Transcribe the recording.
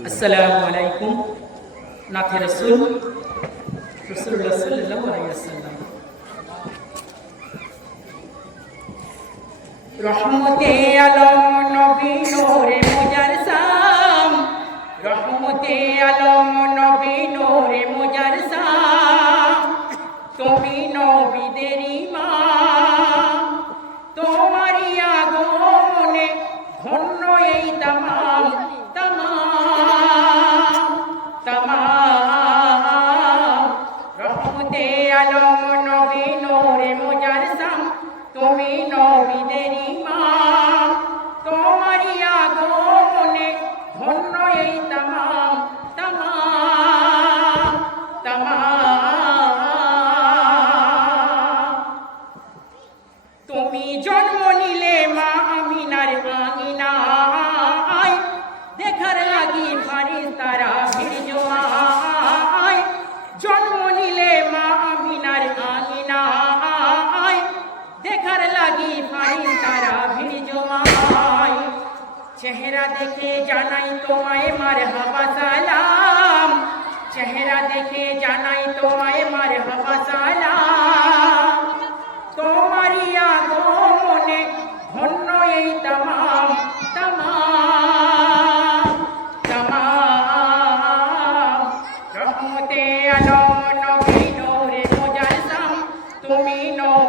আসসালামু রহমতে আলম নবী নোরে মোজার সাম রহমতে আলম নবী নোরে মোজার সাম তুমি a লাগি ফাইন তারা ভিড় জমায় চেহারা দেখে জানাই তোমায় মার হাবা সালাম। চেহারা দেখে জানাই তোমায় মার হাবা সালাম। তোমারই আগমনে ধন্য এই তামাম তামাম তামাম। রহমতে আলো নবী নূরে মোজালসাম তুমি নূর